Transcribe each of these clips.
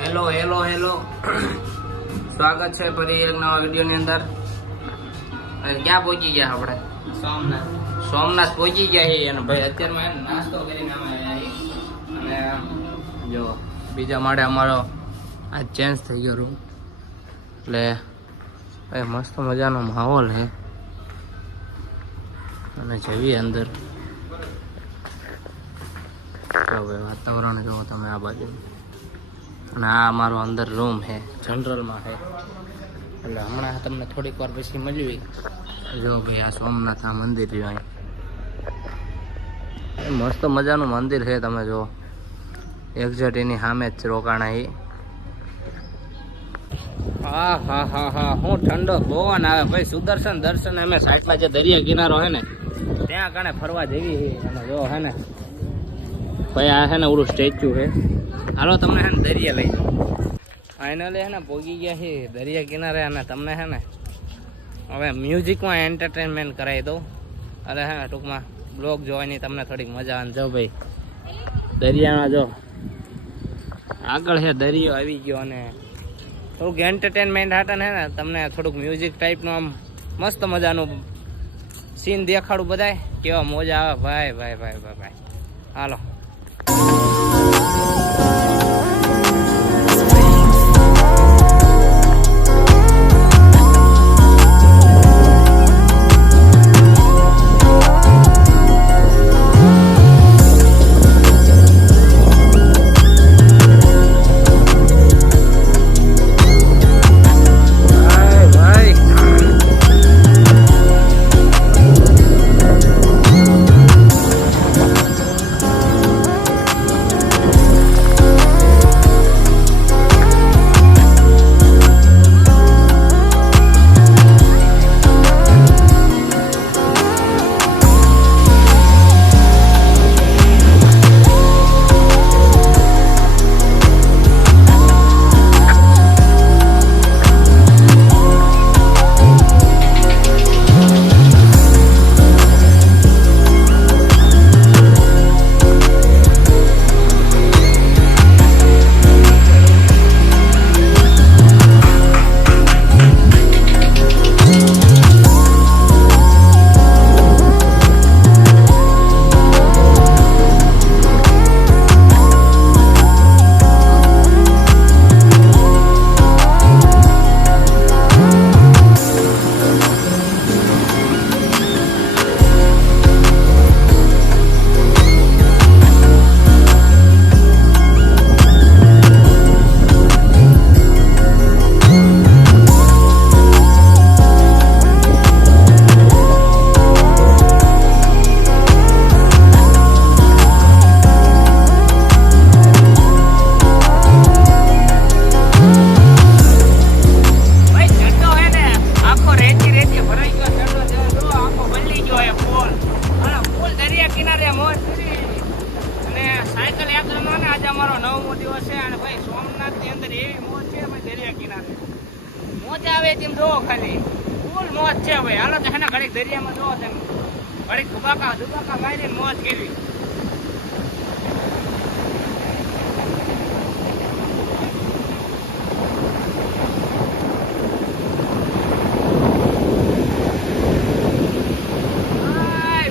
Hello hello hello સ્વાગત છે ફરી એક નવા વિડીયોની અંદર. ક્યાં પહોંચી ગયા આપણે? સોમનાથ પહોંચી ગયા છીએ અને ભાઈ અત્યારમાં નાસ્તો કરીને અમે આવ્યા છીએ. અને જો બીજા માળે અમારો આ ચેન્જ થઈ ગયો રૂમ, એટલે ભાઈ મસ્ત મજાનો માહોલ છે. અને જઈએ અંદર. હવે વાતાવરણ જુઓ તમે આ બાજુ. અને આ અમારો અંદર રૂમ છે, જનરલમાં છે. એટલે હમણાં તમને થોડીક વાર પછી મળવી. જો ભાઈ આ સોમનાથ આ મંદિર રહ્યું અહીં મસ્ત મજાનું મંદિર છે. તમે જો એક્ઝેક્ટ એની સામે જ રોકાણા એ. હા હા હા હા હું ઠંડો પવન આવે ભાઈ. સુદર્શન દર્શન અમે સાઈડમાં જે દરિયા કિનારો છે ને ત્યાં કણે ફરવા જેવી છે. અને જો હે ને ભાઈ આ છે ને ઓલું સ્ટેચ્યુ છે. હાલો તમને છે ને દરિયા લઈ જાઓ. ફાઇનલી છે ને પોગી ગયા છે દરિયા કિનારે. અને તમને છે ને હવે મ્યુઝિકમાં એન્ટરટેનમેન્ટ કરાવી દઉં. અરે હે ને ટૂંકમાં બ્લોગ જોવાની તમને થોડીક મજા આવે. જો ભાઈ દરિયામાં જો આગળ છે દરિયો આવી ગયો. અને થોડુંક એન્ટરટેનમેન્ટ હાટે ને તમને થોડુંક મ્યુઝિક ટાઈપનું આમ મસ્ત મજાનું સીન દેખાડું. બધાય કેવા મોજા આવે ભાઈ ભાઈ ભાઈ ભાઈ ભાઈ. હાલો દરિયામાં જોવો તમે ઘડીક દુબાકા મારીને મોજ કરી.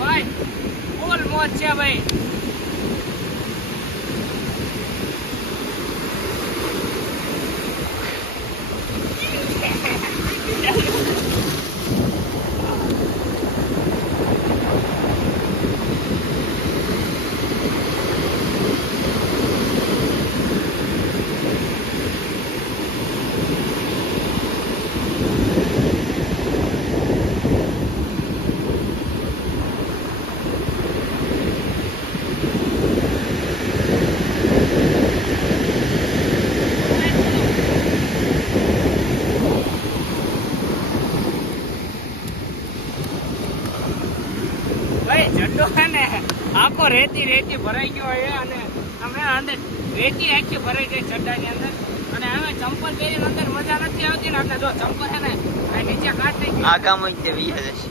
ભાઈ ફૂલ મોજ છે ભાઈ. આખો રેતી ભરાઈ ગયો હોય. અને અમે અંદર રેતી આખી ભરાઈ ગઈ ચડ્ડાની અંદર. અને અમે ચંપલ પહેરીને અંદર મજા નથી આવતી ને. એટલે જો ચંપલ છે ને નીચે કાઢ થઈ ગઈ. આગામાં જ જશે.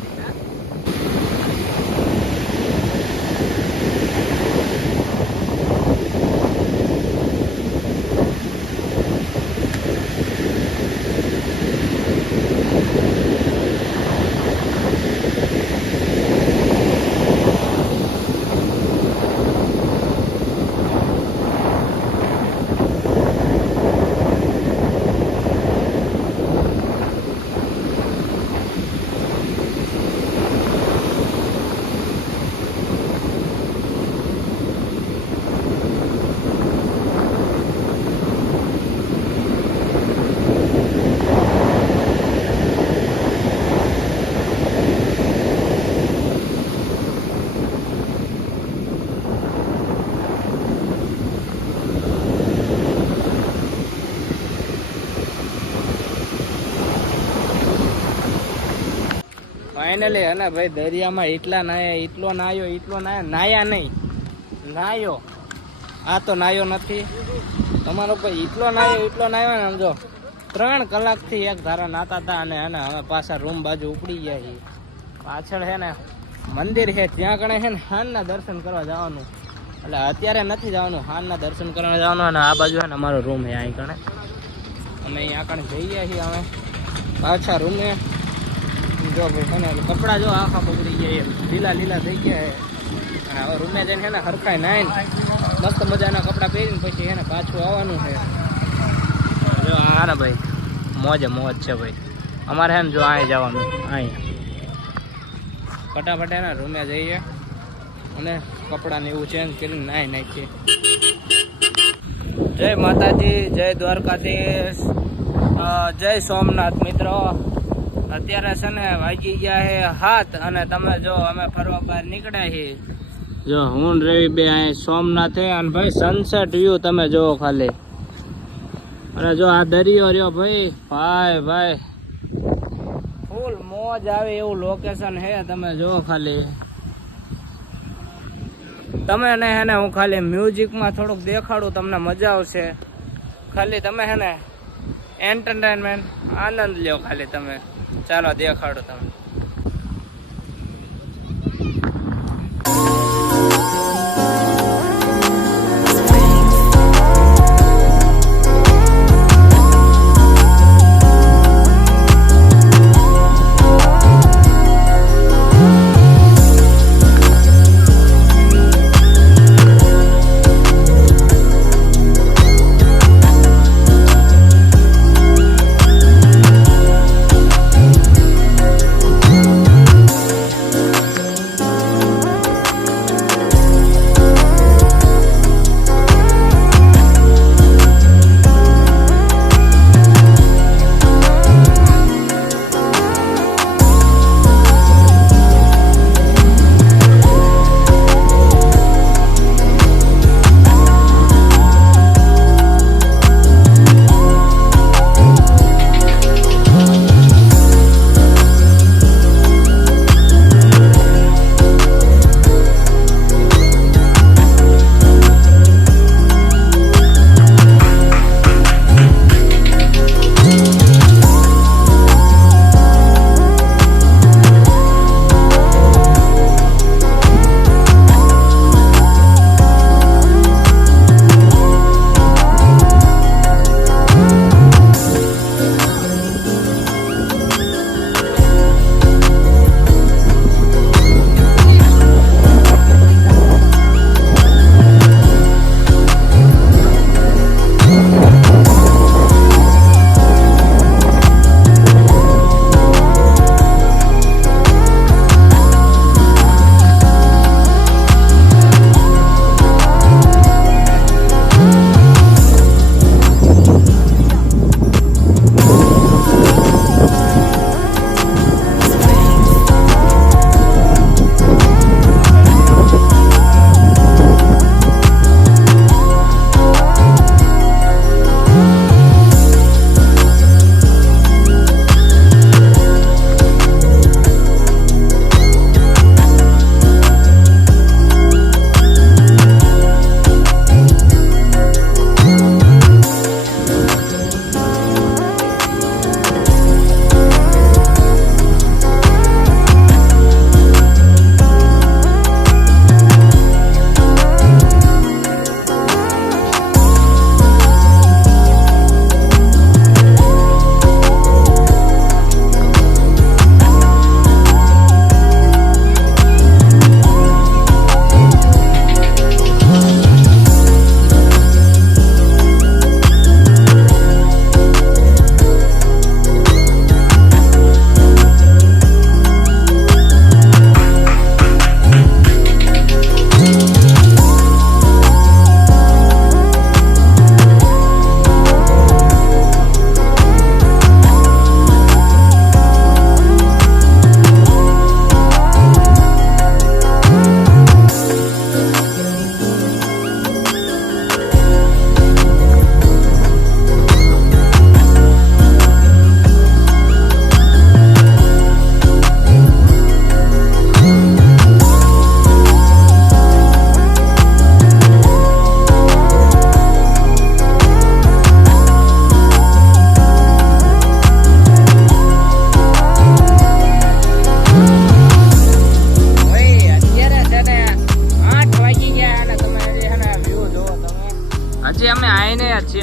ફાઇનલી હે ને ભાઈ દરિયામાં એટલો નાયો નાયા નહીં નાયો. આ તો નાયો નથી તમારો ભાઈ એટલો નાયો ને સમજો 3 કલાકથી એક ધારા નાતા હતા. અને હે ને હવે પાછા રૂમ બાજુ ઉપડી ગયા છીએ. પાછળ હે ને મંદિર છે ત્યાં કણે છે ને હાનના દર્શન કરવા જવાનું. એટલે અત્યારે નથી જવાનું, હાનના દર્શન કરવા જવાનું. અને આ બાજુ છે ને અમારો રૂમ છે અહીં કણે. અમે અહીંયા કણે જઈએ છીએ હવે પાછા રૂમે. જો ભાઈ છે ને કપડાં જો આખા બગડી ગયા, લીલા થઈ ગયા. અને હવે રૂમે જઈને છે ને હરખાઈ નાઈને મસ્ત મજાના કપડાં પહેરીને પછી એને પાછું આવવાનું છે. જો આ ને ભાઈ મોજ છે ભાઈ અમારે છે ને. જો અહીં જવાનું, અહીંયા ફટાફટ એના રૂમે જઈએ અને કપડાને એવું ચેન્જ કરીને નાહી નાખીએ. જય માતાજી, જય દ્વારકાધીશ, જય સોમનાથ. મિત્રો અત્યારે છે ને વાગી ગયા છે 7 અને તમે જો અમે ફરવા બહાર નીકળ્યા છીએ. જો હું રવિ બે અહીં સોમનાથે. અને ભાઈ સનસેટ વ્યૂ તમે જોવો ખાલી. અને જો આ દરિયો રહ્યો ભાઈ ફૂલ મોજ આવે એવું લોકેશન હે. તમે જો ખાલી તમે ને હે ને હું ખાલી મ્યુઝિકમાં થોડુંક દેખાડું, તમને મજા આવશે. ખાલી તમે હે ને એન્ટરટેનમેન્ટ આનંદ લ્યો ખાલી તમે. ચાલો દેખાડો તમે.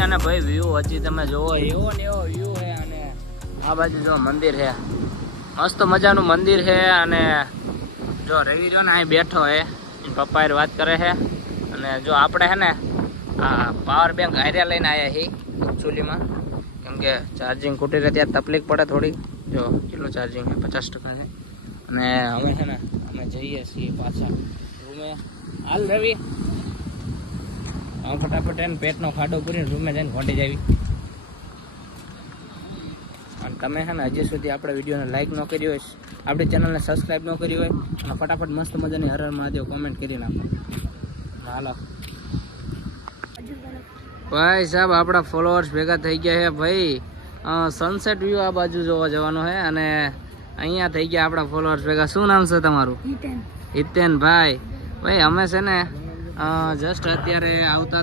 અને ભાઈ વ્યૂ હજી તમે જોવો એવો ને એવો વ્યૂ છે. અને આ બાજુ જો મંદિર છે, મસ્ત મજાનું મંદિર છે. અને જો રવિ જો ને અહીં બેઠો હે, પપ્પા વાત કરે છે. અને જો આપણે છે ને આ પાવર બેંક હાર્યા લઈને આવ્યા છીએ એકચ્યુઅલીમાં, કેમ કે ચાર્જિંગ ખૂટી રહે ત્યાં તકલીફ પડે થોડી. જો કેટલું ચાર્જિંગ છે, 50% છે. અને અમે છે ને અમે જઈએ છીએ પાછા રૂમે. હાલ રવિ હું ફટાફટ એને પેટનો ખાડો પૂરીને રૂમે જઈને ઘોંટી જાવી. અને તમે છે ને હજી સુધી આપણા વિડીયોને લાઇક ન કરી હોય, આપણી ચેનલને સબસ્ક્રાઈબ ન કરી હોય, અને ફટાફટ મસ્ત મજાની હર હર મહાદેવ કોમેન્ટ કરી નાખો. હાલો ભાઈ સાહેબ, આપણા ફોલોઅર્સ ભેગા થઈ ગયા છે ભાઈ. સનસેટ વ્યૂ આ બાજુ જોવા જવાનું છે. અને અહીંયા થઈ ગયા આપણા ફોલોઅર્સ ભેગા. શું નામ છે તમારું? હિતેન ભાઈ. ભાઈ અમે છે ને જસ્ટ અત્યારે આવતા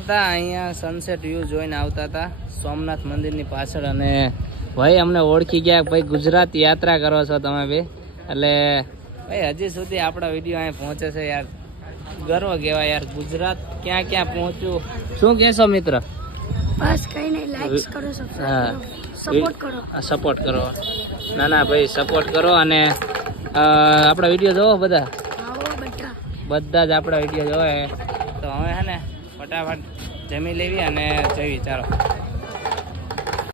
હતા અહીંયા સનસેટ વ્યૂ જોઈને આવતા હતા સોમનાથ મંદિરની પાછળ. અને ભાઈ અમને ઓળખી ગયા, ભાઈ ગુજરાત યાત્રા કરો છો તમે બી. એટલે ભાઈ હજી સુધી આપણા વિડીયો અહીં પહોંચે છે યાર, ગર્વ કહેવાય યાર. ગુજરાત ક્યાં ક્યાં પહોંચ્યું. શું કહેશો મિત્ર? બસ કઈ નહીં, લાઈક કરો, સપોર્ટ કરો, સપોર્ટ કરો. ના ભાઈ સપોર્ટ કરો. અને આપણા વિડીયો જોવો બધા જ આપણા વિડીયો જોવે. તો હવે હે ને ફટાફટ જમી લેવી અને જઈએ. ચાલો.